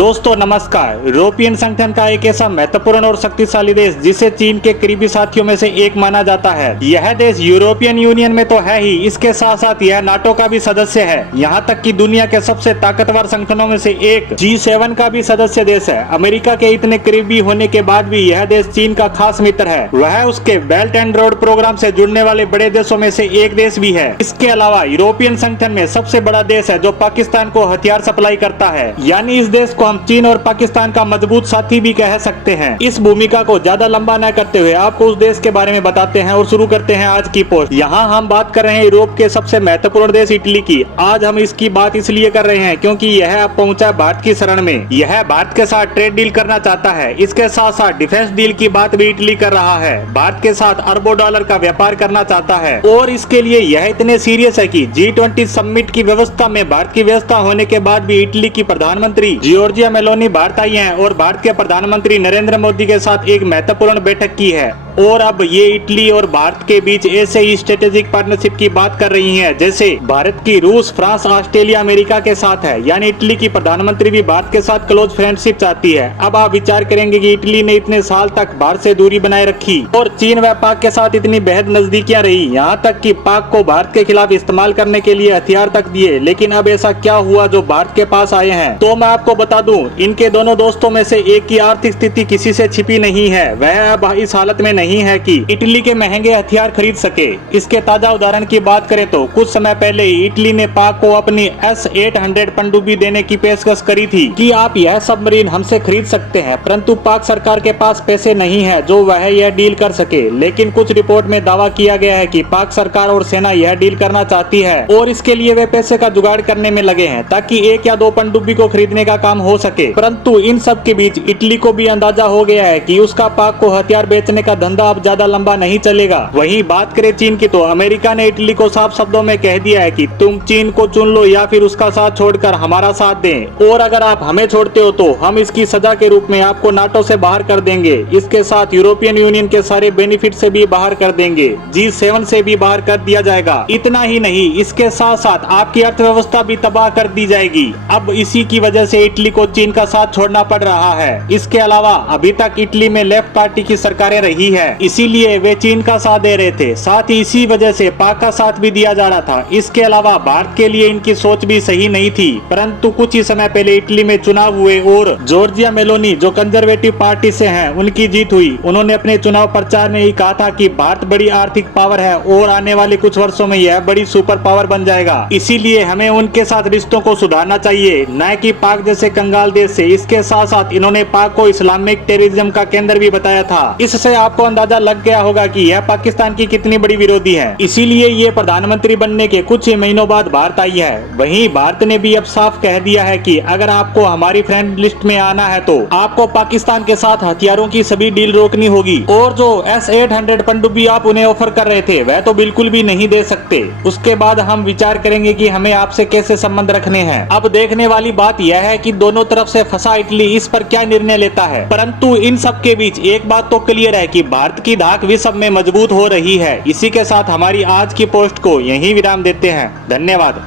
दोस्तों नमस्कार। यूरोपियन संगठन का एक ऐसा महत्वपूर्ण और शक्तिशाली देश जिसे चीन के करीबी साथियों में से एक माना जाता है। यह देश यूरोपियन यूनियन में तो है ही, इसके साथ साथ यह नाटो का भी सदस्य है। यहाँ तक कि दुनिया के सबसे ताकतवर संगठनों में से एक G7 का भी सदस्य देश है। अमेरिका के इतने करीबी होने के बाद भी यह देश चीन का खास मित्र है। वह उसके बेल्ट एंड रोड प्रोग्राम से जुड़ने वाले बड़े देशों में से एक देश भी है। इसके अलावा यूरोपियन संगठन में सबसे बड़ा देश है जो पाकिस्तान को हथियार सप्लाई करता है। यानी इस देश को हम चीन और पाकिस्तान का मजबूत साथी भी कह सकते हैं। इस भूमिका को ज्यादा लंबा न करते हुए आपको उस देश के बारे में बताते हैं और शुरू करते हैं आज की पोस्ट। यहाँ हम बात कर रहे हैं यूरोप के सबसे महत्वपूर्ण देश इटली की। आज हम इसकी बात इसलिए कर रहे हैं क्योंकि यह अब पहुंचा भारत की शरण में। यह भारत के साथ ट्रेड डील करना चाहता है। इसके साथ साथ डिफेंस डील की बात भी इटली कर रहा है। भारत के साथ अरबों डॉलर का व्यापार करना चाहता है और इसके लिए यह इतने सीरियस है कि G20 समिट की व्यवस्था में भारत की व्यवस्था होने के बाद भी इटली की प्रधानमंत्री जॉर्जिया मेलोनी भारत आई हैं और भारत के प्रधानमंत्री नरेंद्र मोदी के साथ एक महत्वपूर्ण बैठक की है। और अब ये इटली और भारत के बीच ऐसे ही स्ट्रेटेजिक पार्टनरशिप की बात कर रही हैं जैसे भारत की रूस, फ्रांस, ऑस्ट्रेलिया, अमेरिका के साथ है। यानी इटली की प्रधानमंत्री भी भारत के साथ क्लोज फ्रेंडशिप चाहती है। अब आप विचार करेंगे कि इटली ने इतने साल तक भारत से दूरी बनाए रखी और चीन व पाक के साथ इतनी बेहद नजदीकियां रही, यहाँ तक कि पाक को भारत के खिलाफ इस्तेमाल करने के लिए हथियार तक दिए। लेकिन अब ऐसा क्या हुआ जो भारत के पास आए हैं? तो मैं आपको बता दूं, इनके दोनों दोस्तों में से एक की आर्थिक स्थिति किसी से छिपी नहीं है। वह अब इस हालत में नहीं है कि इटली के महंगे हथियार खरीद सके। इसके ताजा उदाहरण की बात करें तो कुछ समय पहले ही इटली ने पाक को अपनी S-800 पनडुब्बी देने की पेशकश करी थी कि आप यह सबमरीन हमसे खरीद सकते हैं, परंतु पाक सरकार के पास पैसे नहीं है जो वह यह डील कर सके। लेकिन कुछ रिपोर्ट में दावा किया गया है कि पाक सरकार और सेना यह डील करना चाहती है और इसके लिए वे पैसे का जुगाड़ करने में लगे हैं ताकि एक या दो पनडुब्बी को खरीदने का काम हो सके। परंतु इन सब के बीच इटली को भी अंदाजा हो गया है कि उसका पाक को हथियार बेचने का धंधा अब ज्यादा लंबा नहीं चलेगा। वहीं बात करें चीन की तो अमेरिका ने इटली को साफ शब्दों में कह दिया है कि तुम चीन को चुन लो या फिर उसका साथ छोड़कर हमारा साथ दें, और अगर आप हमें छोड़ते हो तो हम इसकी सजा के रूप में आपको नाटो से बाहर कर देंगे। इसके साथ यूरोपियन यूनियन के सारे बेनिफिट से भी बाहर कर देंगे, G7 से भी बाहर कर दिया जाएगा। इतना ही नहीं, इसके साथ साथ आपकी अर्थव्यवस्था भी तबाह कर दी जाएगी। अब इसी की वजह से इटली को चीन का साथ छोड़ना पड़ रहा है। इसके अलावा अभी तक इटली में लेफ्ट पार्टी की सरकारें रही है, इसीलिए वे चीन का साथ दे रहे थे। साथ ही इसी वजह से पाक का साथ भी दिया जा रहा था। इसके अलावा भारत के लिए इनकी सोच भी सही नहीं थी। परंतु कुछ ही समय पहले इटली में चुनाव हुए और जॉर्जिया मेलोनी जो कंजर्वेटिव पार्टी से हैं, उनकी जीत हुई। उन्होंने अपने चुनाव प्रचार में ही कहा था कि भारत बड़ी आर्थिक पावर है और आने वाले कुछ वर्षों में यह बड़ी सुपर पावर बन जाएगा। इसीलिए हमें उनके साथ रिश्तों को सुधारना चाहिए, न कि पाक जैसे कंगाल देश से। इसके साथ साथ इन्होंने पाक को इस्लामिक टेररिज्म का केंद्र भी बताया था। इससे आपको अंदाजा लग गया होगा कि यह पाकिस्तान की कितनी बड़ी विरोधी है। इसीलिए ये प्रधानमंत्री बनने के कुछ ही महीनों बाद भारत आई है। वहीं भारत ने भी अब साफ कह दिया है कि अगर आपको हमारी फ्रेंड लिस्ट में आना है तो आपको पाकिस्तान के साथ हथियारों की सभी डील रोकनी होगी, और जो S-800 पनडुब्बी आप उन्हें ऑफर कर रहे थे वह तो बिल्कुल भी नहीं दे सकते। उसके बाद हम विचार करेंगे कि हमें आपसे कैसे संबंध रखने हैं। अब देखने वाली बात यह है कि दोनों तरफ से फंसा इटली इस पर क्या निर्णय लेता है। परंतु इन सब के बीच एक बात तो क्लियर है कि भारत की धाक विश्व में मजबूत हो रही है। इसी के साथ हमारी आज की पोस्ट को यहीं विराम देते हैं। धन्यवाद।